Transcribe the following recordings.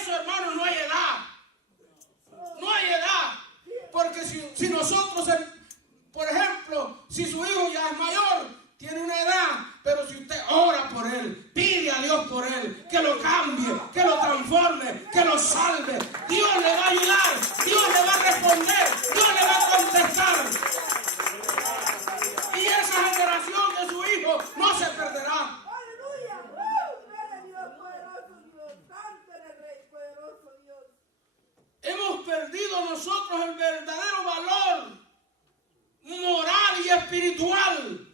eso, hermano, no hay edad. No hay edad. Porque si nosotros, por ejemplo, si su hijo ya es mayor, tiene una edad, pero si usted ora por él, pide a Dios por él, que lo cambie, que lo transforme, que lo salve, Dios le va a ayudar, Dios le va a responder, Dios le va a contestar. Y esa generación de su hijo no se perderá. Hemos perdido nosotros el verdadero valor moral y espiritual.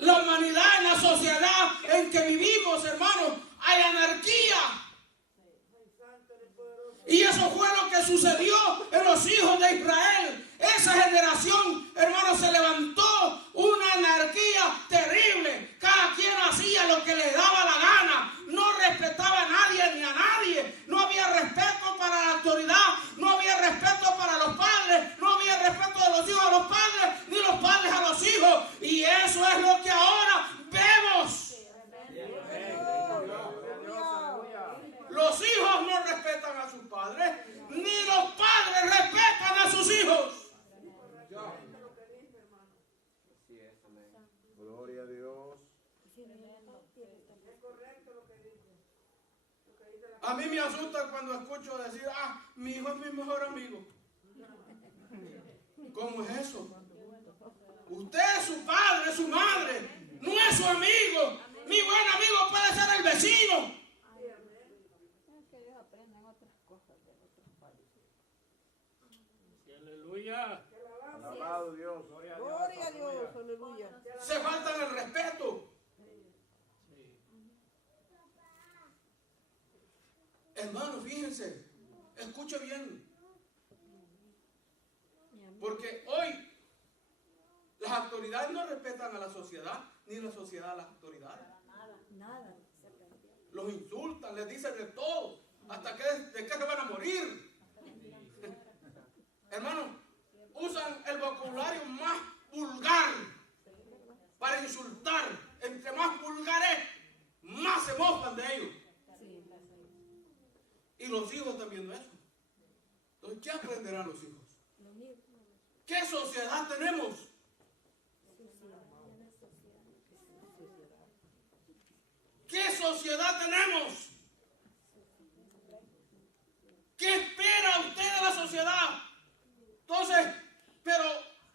La humanidad, en la sociedad en que vivimos, hermanos, hay anarquía. Y eso fue lo que sucedió en los hijos de Israel. Esa generación, hermanos, se levantó una anarquía terrible. Cada quien hacía lo que le daba la gana. No respetaba a nadie ni a nadie. No había respeto para la autoridad. No había respeto para los padres. No había respeto de los hijos a los padres, ni los padres a los hijos. Y eso es lo que ahora vemos. Los hijos no respetan a sus padres, ni los padres respetan a sus hijos. Gloria a Dios. A mí me asusta cuando escucho decir, mi hijo es mi mejor amigo. ¿Cómo es eso? Usted es su padre, su madre, no es su amigo. Mi buen amigo puede ser el vecino. Aleluya. Alabado Dios. Gloria a Dios. Aleluya. Se faltan el respeto. Hermano, fíjense, escuche bien. Porque hoy las autoridades no respetan a la sociedad, ni la sociedad a las autoridades. Nada. Los insultan, les dicen de todo, hasta de qué se van a morir. Hermano, usan el vocabulario más vulgar para insultar. Entre más vulgares, más se mofan de ellos. Y los hijos están viendo eso. Entonces, ¿qué aprenderán los hijos? ¿Qué sociedad tenemos? ¿Qué sociedad tenemos? ¿Qué espera usted de la sociedad? Entonces, pero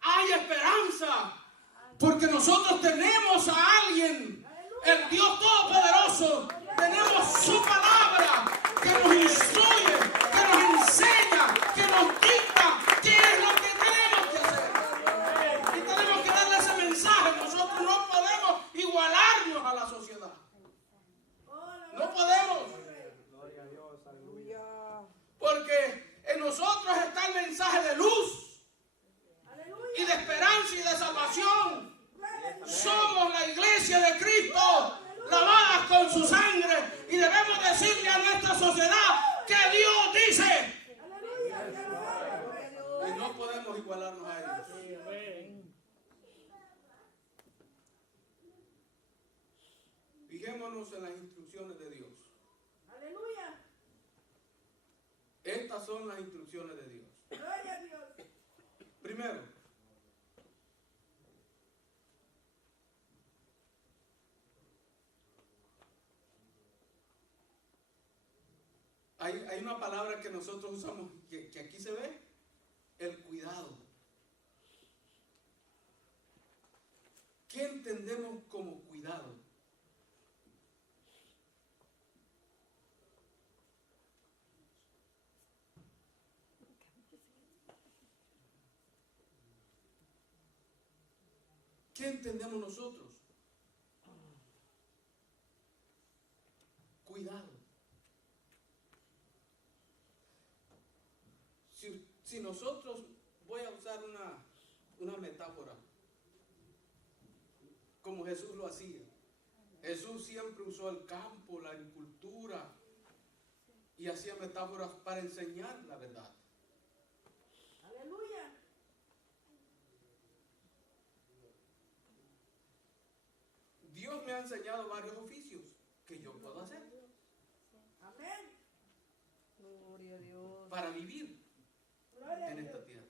hay esperanza, porque nosotros tenemos a alguien, el Dios Todopoderoso, tenemos su palabra que nos instruye, que nos enseña, que nos dicta qué es lo que tenemos que hacer. Y tenemos que darle ese mensaje. Nosotros no podemos igualarnos a la sociedad. No podemos. Porque en nosotros está el mensaje de luz y de esperanza y de salvación. Somos la iglesia de Cristo, lavadas con su sangre, y debemos decirle a nuestra sociedad que Dios dice. Y no podemos igualarnos a ellos. Fijémonos en las instrucciones de Dios. Estas son las instrucciones de Dios. Primero, hay una palabra que nosotros usamos, que aquí se ve, el cuidado. ¿Qué entendemos como cuidado? ¿Qué entendemos nosotros? Cuidado. Si nosotros, voy a usar una metáfora, como Jesús lo hacía. Jesús siempre usó el campo, la agricultura, y hacía metáforas para enseñar la verdad. Dios me ha enseñado varios oficios que yo puedo hacer. Amén. Gloria a Dios. para vivir Gloria a en Dios. esta tierra.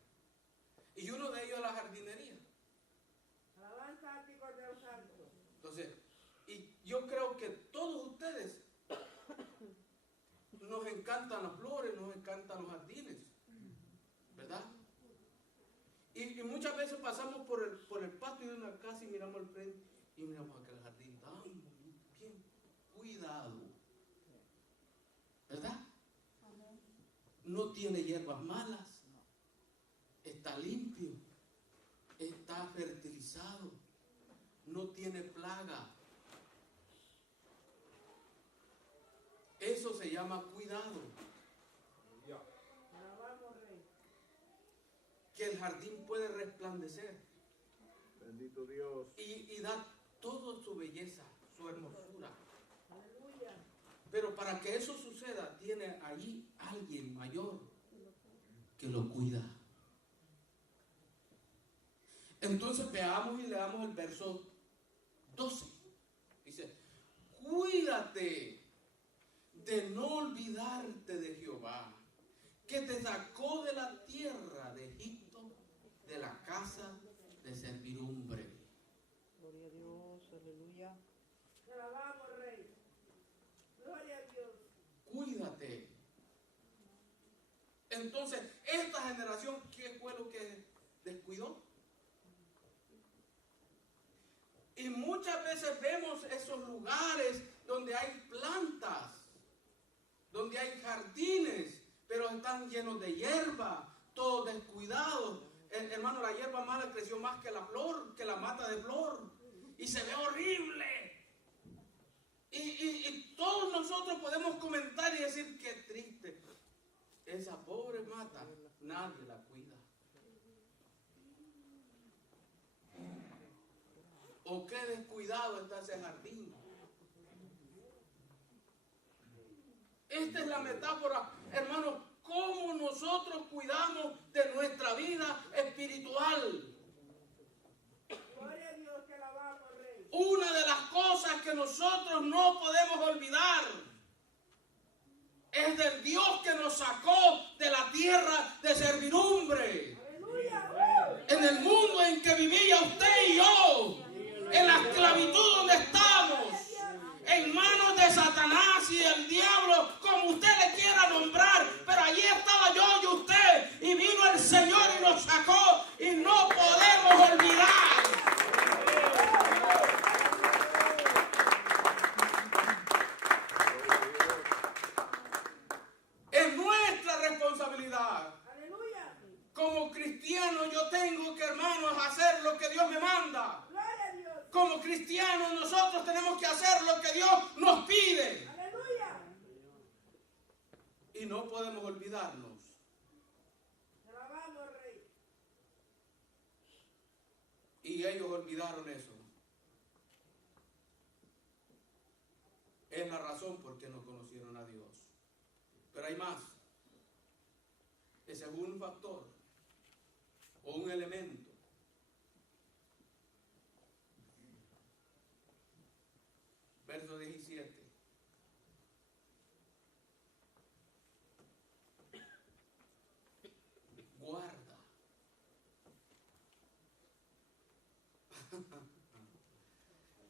Y uno de ellos es la jardinería. Alabanza a ti, Cordero Santo. Entonces, y yo creo que todos ustedes nos encantan las flores, nos encantan los jardines, ¿verdad? Y muchas veces pasamos por el patio de una casa y miramos al frente y miramos aquel jardín tan bien cuidado, ¿verdad? No tiene hierbas malas, está limpio, está fertilizado, no tiene plaga. Eso se llama cuidado. Alabamos, Rey. Que el jardín puede resplandecer Bendito Dios. y da toda su belleza, su hermosura. Aleluya. Pero para que eso suceda, tiene allí alguien mayor que lo cuida. Entonces veamos y leamos el verso 12. Dice, cuídate de no olvidarte de Jehová, que te sacó de la tierra de Egipto, de la casa de servidumbre. Gloria a Dios. Aleluya. Te alabamos, Rey. Gloria a Dios. Cuídate. Entonces, esta generación, ¿qué fue lo que descuidó? Y muchas veces vemos esos lugares donde hay plantas, donde hay jardines, pero están llenos de hierba, todos descuidados. Hermano, la hierba mala creció más que la flor, que la mata de flor, y se ve horrible. Y todos nosotros podemos comentar y decir qué triste. Esa pobre mata, nadie la cuida. O qué descuidado está ese jardín. Esta es la metáfora, hermano, cómo nosotros cuidamos de nuestra vida espiritual. Gloria a Dios. Te alabamos, Rey. Una de las cosas que nosotros no podemos olvidar es del Dios que nos sacó de la tierra de servidumbre. Aleluya. En el mundo en que vivía usted y yo, en la esclavitud donde estamos, en manos de Satanás y el diablo, como usted le quiera nombrar, pero allí estaba yo y usted, y vino el Señor y nos sacó, y no podemos olvidar. Es nuestra responsabilidad. Aleluya. Como cristiano yo tengo que, hermanos, hacer lo que Dios me manda. Gloria a Dios. Como cristianos nosotros tenemos que hacer lo que Dios nos pide. Aleluya. Y no podemos olvidarnos. Te alabamos, Rey. Y ellos olvidaron eso. Es la razón por qué no conocieron a Dios. Pero hay más. Ese es un factor o un elemento. Verso 17. Guarda.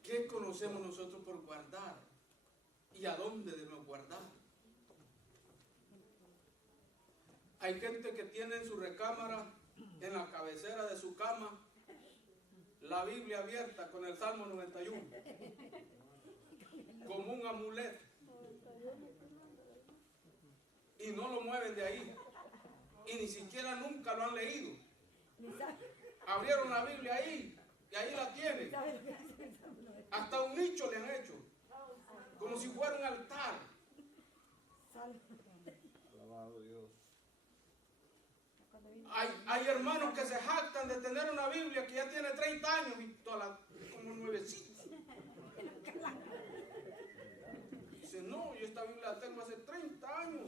¿Qué conocemos nosotros por guardar? ¿Y a dónde debemos guardar? Hay gente que tiene en su recámara, en la cabecera de su cama, la Biblia abierta con el Salmo 91, como un amuleto. Y no lo mueven de ahí. Y ni siquiera nunca lo han leído. Abrieron la Biblia ahí y ahí la tienen. Hasta un nicho le han hecho, como si fuera un altar. Alabado Dios. Hay hermanos que se jactan de tener una Biblia que ya tiene 30 años y toda como nuevecita. Dice, no, yo esta Biblia la tengo hace 30 años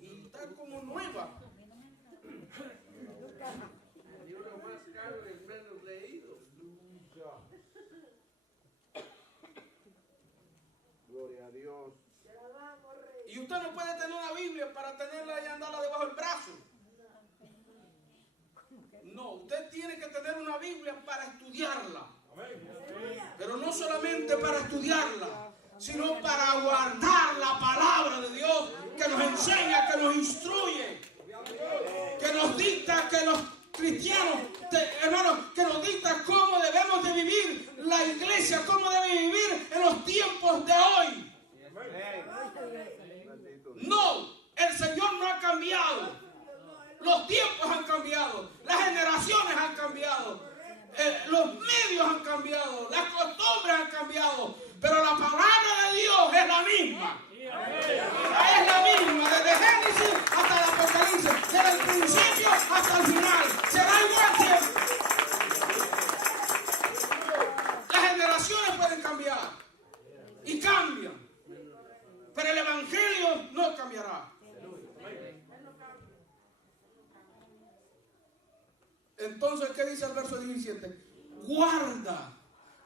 y está como nueva. El libro más caro y el menos leído. Gloria a Dios. Te alabamos, Rey. Y usted no puede tener una Biblia para tenerla y andarla debajo del brazo. No, usted tiene que tener una Biblia para estudiarla. Pero no solamente para estudiarla, sino para guardar la palabra de Dios que nos enseña, que nos instruye, que nos dicta, que los cristianos, hermanos, que nos dicta cómo debemos de vivir la iglesia, cómo debe vivir en los tiempos de hoy. No, el Señor no ha cambiado. Los tiempos han cambiado, las generaciones han cambiado. Los medios han cambiado, las costumbres han cambiado, pero la palabra de Dios es la misma. Es la misma, desde Génesis hasta el Apocalipsis, desde el principio hasta el final. Será igual siempre. Las generaciones pueden cambiar y cambian, pero el Evangelio no cambiará. Entonces, ¿qué dice el verso 17? Guarda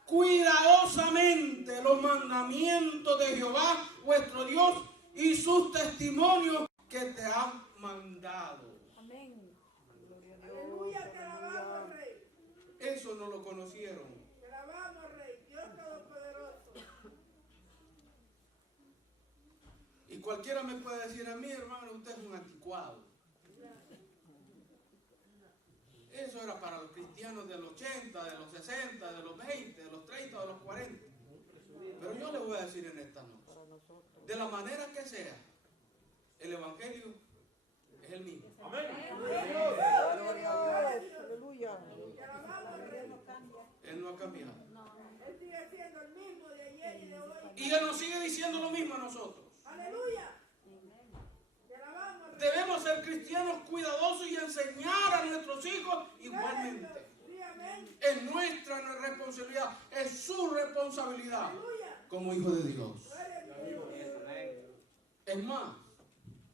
cuidadosamente los mandamientos de Jehová, vuestro Dios, y sus testimonios que te han mandado. Amén. Aleluya, te alabamos, Rey. Eso no lo conocieron. Te alabamos, Rey, Dios Todopoderoso. Y cualquiera me puede decir a mí, hermano, usted es un anticuado. Eso era para los cristianos de los 80, de los 60, de los 20, de los 30, de los 40. Pero yo le voy a decir en esta noche, de la manera que sea, el Evangelio es el mismo. Amén. Aleluya. Él no ha cambiado. Él sigue siendo el mismo de ayer y de hoy. Y Él nos sigue diciendo lo mismo a nosotros. Aleluya. Debemos ser cristianos cuidadosos y enseñar a nuestros hijos igualmente. Es nuestra responsabilidad, es su responsabilidad como hijo de Dios. Es más,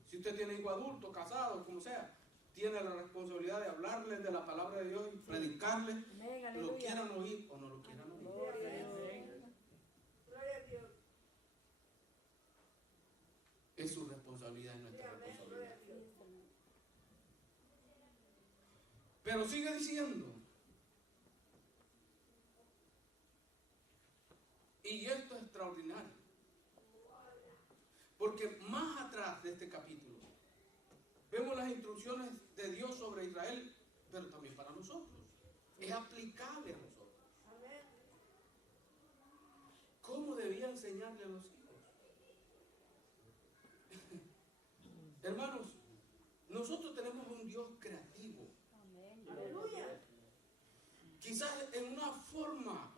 si usted tiene hijo adulto, casado, como sea, tiene la responsabilidad de hablarles de la palabra de Dios y predicarles, lo quieran oír o no lo quieran oír. Es su responsabilidad y nuestra responsabilidad. Pero sigue diciendo, y esto es extraordinario, porque más atrás de este capítulo vemos las instrucciones de Dios sobre Israel, pero también para nosotros. Es aplicable a nosotros. ¿Cómo debía enseñarle a los hijos? Hermanos, nosotros tenemos un Dios creativo. Aleluya. Quizás en una forma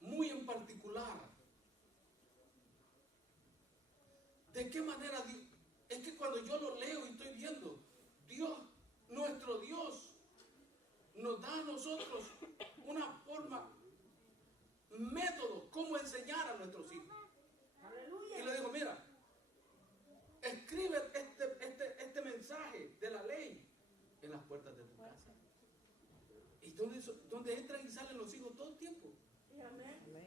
muy en particular. ¿De qué manera Dios? Es que cuando yo lo leo y estoy viendo, Dios, nuestro Dios, nos da a nosotros una forma, método, cómo enseñar a nuestros hijos. Aleluya. Y le digo, mira, escribe este mensaje de la ley en las puertas de tu casa. Y donde entran y salen los hijos todo el tiempo.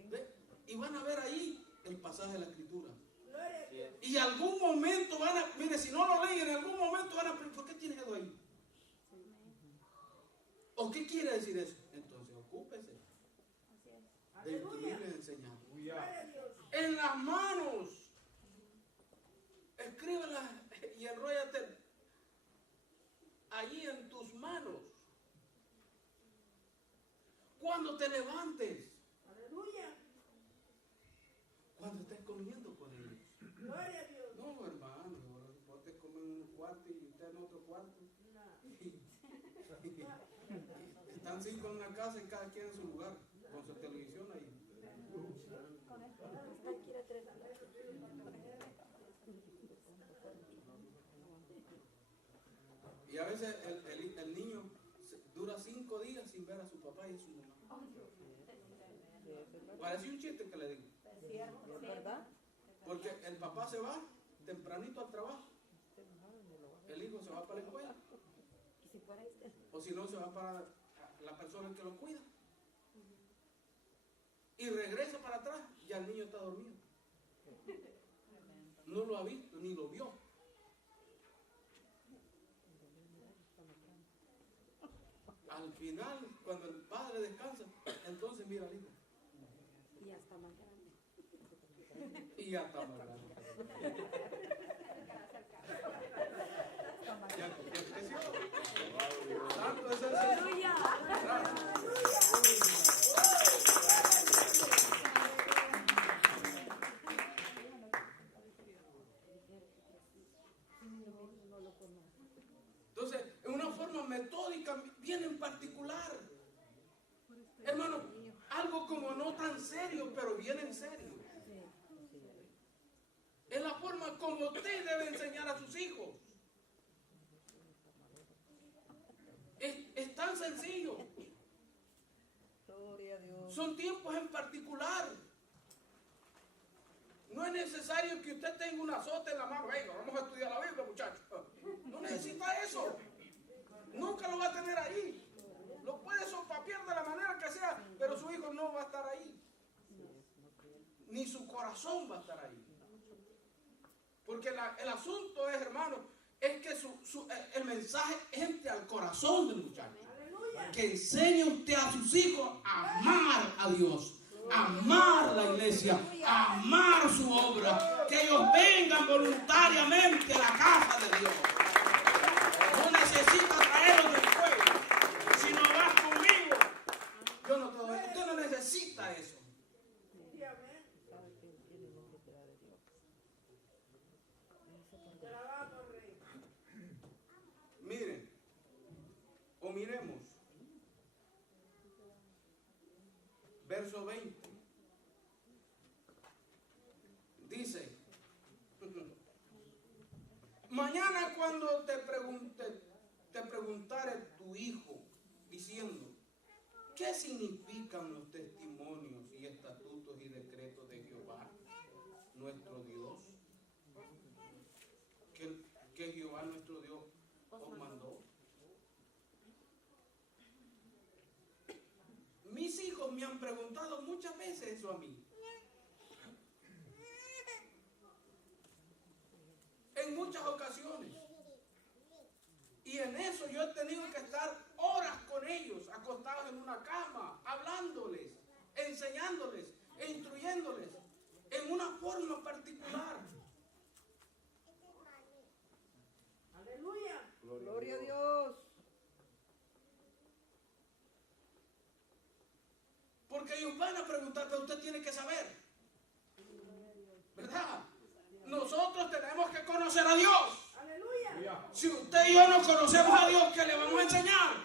¿Ve? Y van a ver ahí el pasaje de la Escritura. Y algún momento van a, mire, si no lo leen, en algún momento van a preguntar, ¿por qué tiene eso ahí? ¿O qué quiere decir eso? Entonces, ocúpese de instruirle y enseñar. En las manos. Escríbelas y enróllate allí en tus manos. Cuando te levantes. Aleluya. Cuando estés comiendo con ellos. Gloria a Dios. No, hermano, vos te comen en un cuarto y usted en otro cuarto. Están 5 en una casa y cada quien en su lugar, con su televisión ahí. Y a veces el niño dura 5 días sin ver a su papá y a su mamá. Parece un chiste que le digo. ¿Verdad? Porque el papá se va tempranito al trabajo. El hijo se va para la escuela. O si no, se va para la persona que lo cuida. Y regresa para atrás, ya el niño está dormido. no lo ha visto ni lo vio. Al final, cuando el padre descansa, entonces mira al hijo. Y hasta más grande. Y ya está más grande. Ya creció. Santo es el Señor. Entonces, en una forma metódica, bien en particular. Hermano, algo como no tan serio, pero bien en serio. Es la forma como usted debe enseñar a sus hijos. Es tan sencillo. Gloria a Dios. Son tiempos en particular. No es necesario que usted tenga un azote en la mano. Venga, vamos a estudiar la Biblia, muchachos. No necesita eso. Nunca lo va a tener ahí. Lo puede sopapear de la manera que sea, pero su hijo no va a estar ahí. Ni su corazón va a estar ahí. Porque el asunto es, hermano, es que el mensaje entre al corazón del muchacho. Que enseñe usted a sus hijos a amar a Dios, a amar la iglesia, a amar su obra. Que ellos vengan voluntariamente a la casa de Dios. No necesita traerlos del pueblo. Si no vas conmigo, yo no te doy. Usted no necesita eso. Miren, o miremos, verso 20, dice, mañana cuando te preguntare tu hijo, diciendo, ¿qué significan los testimonios y estatutos y decretos de Jehová, nuestro Dios? Que Jehová nuestro Dios os mandó. Mis hijos me han preguntado muchas veces eso a mí. En muchas ocasiones. Y en eso yo he tenido que estar horas con ellos, acostados en una cama, hablándoles, enseñándoles e instruyéndoles en una forma particular. Aleluya. Gloria a Dios. Porque ellos van a preguntar, pero usted tiene que saber. ¿Verdad? Nosotros tenemos que conocer a Dios. Aleluya. Si usted y yo no conocemos a Dios, ¿qué le vamos a enseñar?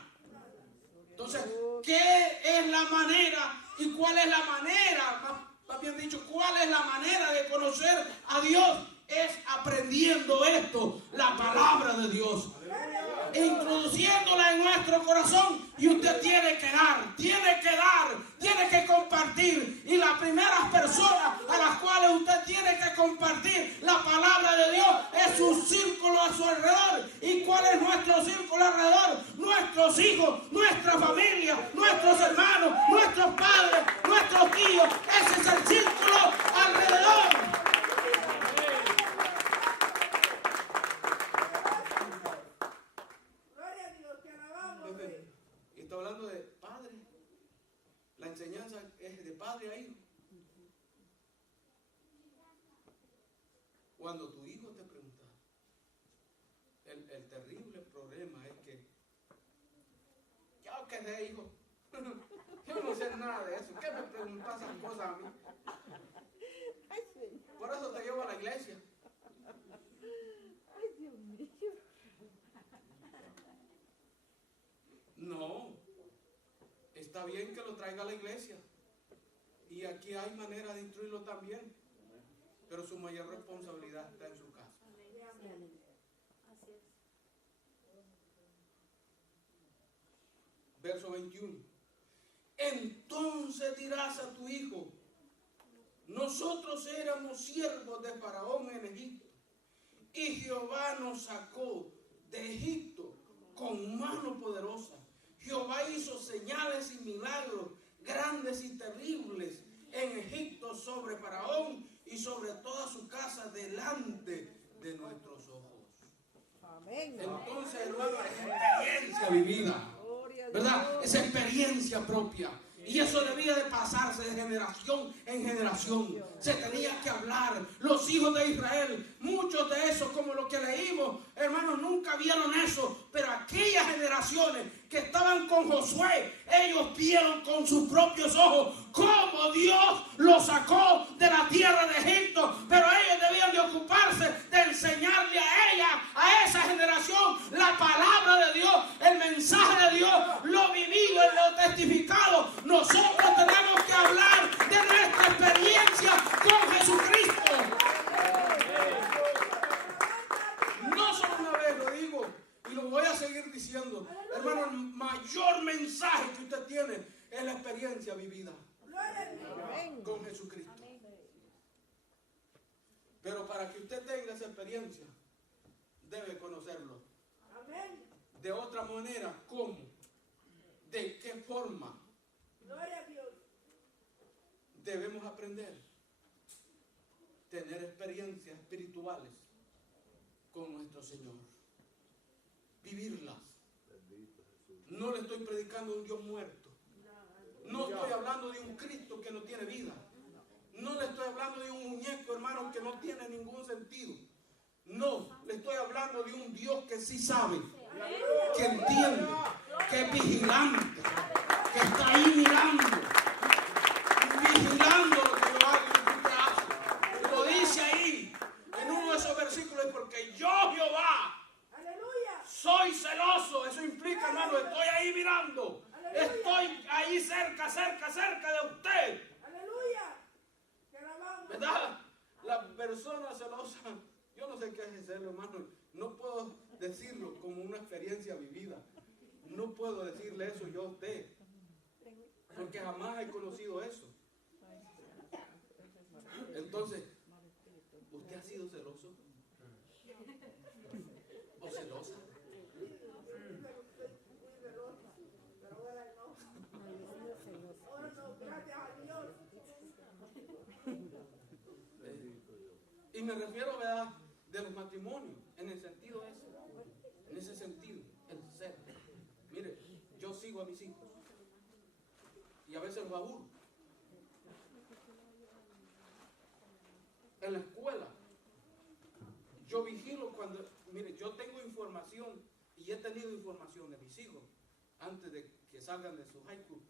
Entonces, ¿qué es la manera y cuál es la manera? Más bien dicho, ¿cuál es la manera de conocer a Dios? Es aprendiendo esto, la palabra de Dios, e introduciéndola en nuestro corazón. Y usted tiene que dar, tiene que compartir. Y las primeras personas a las cuales usted tiene que compartir la palabra de Dios es su círculo a su alrededor. ¿Y cuál es nuestro círculo alrededor? Nuestros hijos, nuestra familia, nuestros hermanos, nuestros padres, nuestros tíos. Ese es el círculo alrededor. Y está hablando de padre. La enseñanza es de padre a hijo. Cuando tu hijo te pregunta, el terrible problema es que yo qué sé, hijo, yo no sé nada de eso. ¿Qué me preguntas esas cosas a mí? Por eso te llevo a la iglesia. Ay, Dios mío. No, está bien que lo traiga a la iglesia. Y aquí hay manera de instruirlo también. Pero su mayor responsabilidad está en su casa. Así es. Verso 21. Entonces dirás a tu hijo, nosotros éramos siervos de Faraón en Egipto, y Jehová nos sacó de Egipto con mano poderosa. Jehová hizo señales y milagros grandes y terribles en Egipto sobre Faraón y sobre toda su casa delante Amén. Entonces, hermano, es experiencia vivida, Gloria a ¿verdad? Dios. Es experiencia propia. Y eso debía de pasarse de generación en generación. Se tenía que hablar. Los hijos de Israel, muchos de esos, como lo que leímos, hermanos, nunca vieron eso. Pero aquellas generaciones que estaban con Josué, ellos vieron con sus propios ojos cómo Dios los sacó de la tierra de Egipto. Pero ellos debían de ocuparse de enseñarle a ella, a esa generación, la palabra de Dios, el mensaje de Dios, lo vivido y lo testificado. Nosotros tenemos que hablar de nuestra experiencia con Jesucristo. No solo una vez lo digo y lo voy a seguir diciendo. Hermano, el mayor mensaje que usted tiene es la experiencia vivida con Jesucristo. Pero para que usted tenga esa experiencia, debe conocerlo. De otra manera, ¿cómo? ¿De qué forma? Debemos aprender a tener experiencias espirituales con nuestro Señor. Vivirlas. No le estoy predicando a un Dios muerto. No estoy hablando de un Cristo que no tiene vida. No le estoy hablando de un muñeco, hermano, que no tiene ningún sentido. No, le estoy hablando de un Dios que sí sabe, que entiende, que es vigilante, que está ahí mirando, vigilando lo que yo hago y lo que usted hace. Lo dice ahí, en uno de esos versículos, porque yo, Jehová, soy celoso. Eso implica, hermano, estoy ahí mirando, estoy ahí cerca de usted. ¿Verdad? La persona celosa, yo no sé qué es celo, hermano. No puedo decirlo como una experiencia vivida. No puedo decirle eso yo a usted, porque jamás he conocido eso. Entonces, ¿usted ha sido celoso? ¿O celosa? Y me refiero, ¿verdad?, de los matrimonios, en el sentido ese, en ese sentido, el ser. Mire, yo sigo a mis hijos y a veces los aburro. En la escuela, yo vigilo cuando, mire, yo tengo información y he tenido información de mis hijos antes de que salgan de su high school.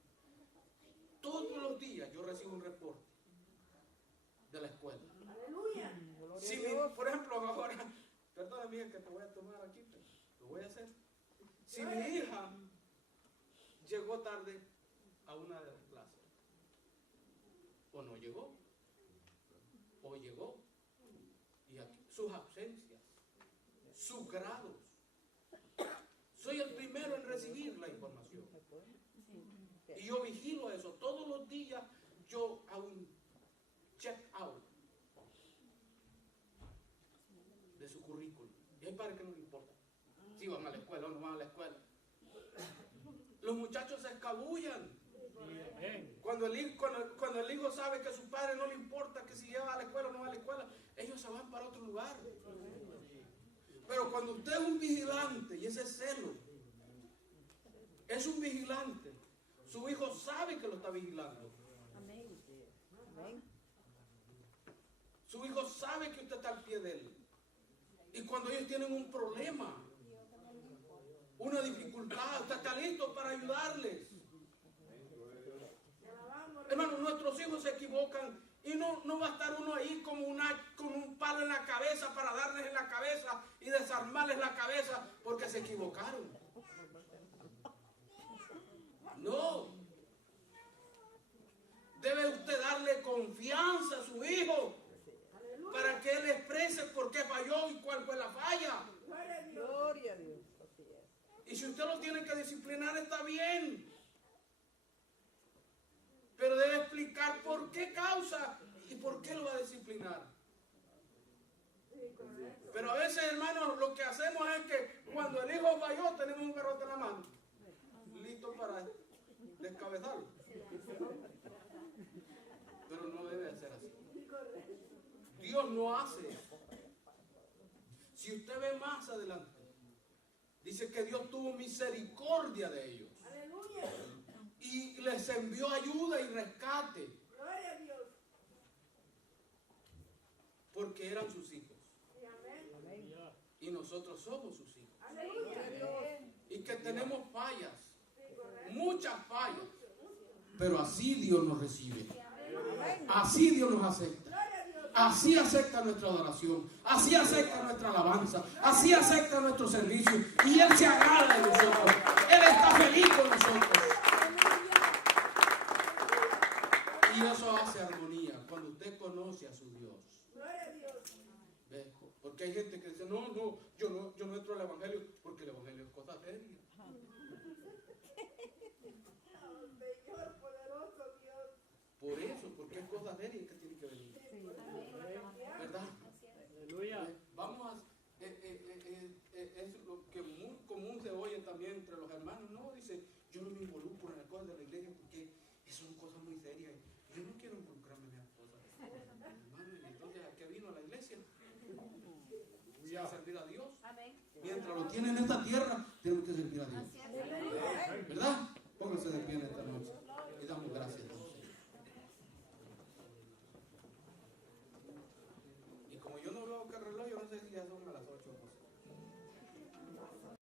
Todos los días yo recibo un reporte de la escuela. Si por ejemplo, ahora, perdona mía que te voy a tomar aquí, pero lo voy a hacer. Si mi hija llegó tarde a una de las clases, o no llegó, o llegó, y aquí, sus ausencias, sus grados, soy el primero en recibir la información. Y yo vigilo eso. Todos los días yo hago un check out de su currículum. Y hay padres que no le importa si van a la escuela o no van a la escuela. Los muchachos se escabullan. Cuando el hijo sabe que a su padre no le importa que si lleva a la escuela o no va a la escuela, ellos se van para otro lugar. Pero cuando usted es un vigilante, y ese es celo, es un vigilante, su hijo sabe que lo está vigilando. Su hijo sabe que usted está al pie de él. Y cuando ellos tienen un problema, una dificultad, usted está listo para ayudarles. Hermano, nuestros hijos se equivocan y no va a estar uno ahí con un palo en la cabeza para darles en la cabeza y desarmarles la cabeza porque se equivocaron. No. Debe usted darle confianza a su hijo para que él exprese por qué falló y cuál fue la falla. Gloria a Dios. Así es. Y si usted lo tiene que disciplinar, está bien. Pero debe explicar por qué causa y por qué lo va a disciplinar. Pero a veces, hermanos, lo que hacemos es que cuando el hijo falló, tenemos un garrote en la mano, listo para descabezarlo. Pero no debe ser así. Dios no hace eso. Si usted ve más adelante, Dice que Dios tuvo misericordia de ellos. Aleluya. Y les envió ayuda y rescate. Gloria a Dios. Porque eran sus hijos. Sí, amén. Y nosotros somos sus hijos. Aleluya. Y que tenemos fallas. Sí, correcto. Muchas fallas. Pero así Dios nos recibe. Aleluya. Así Dios nos acepta. Gloria a Dios. Así acepta nuestra adoración. Así acepta nuestra alabanza. Así acepta nuestro servicio. Y Él se agrada de nosotros. Él está feliz con nosotros. Y eso hace armonía cuando usted conoce a su Dios. Gloria a Dios. ¿Ve? Porque hay gente que dice, no, yo no entro al Evangelio porque el Evangelio es cosa seria. Señor poderoso Dios. Por eso, porque es cosa seria que tiene que venir. ¿Verdad? Aleluya. Vamos a... es lo que muy común se oye también entre los hermanos. No, dice, yo no me involucro en las cosas de la iglesia porque son cosas muy serias. Yo no quiero involucrarme en esas cosas. Hermano, ¿y entonces a qué vino a la iglesia? Sí, a servir a Dios. Mientras lo tiene en esta tierra, tenemos que servir a Dios.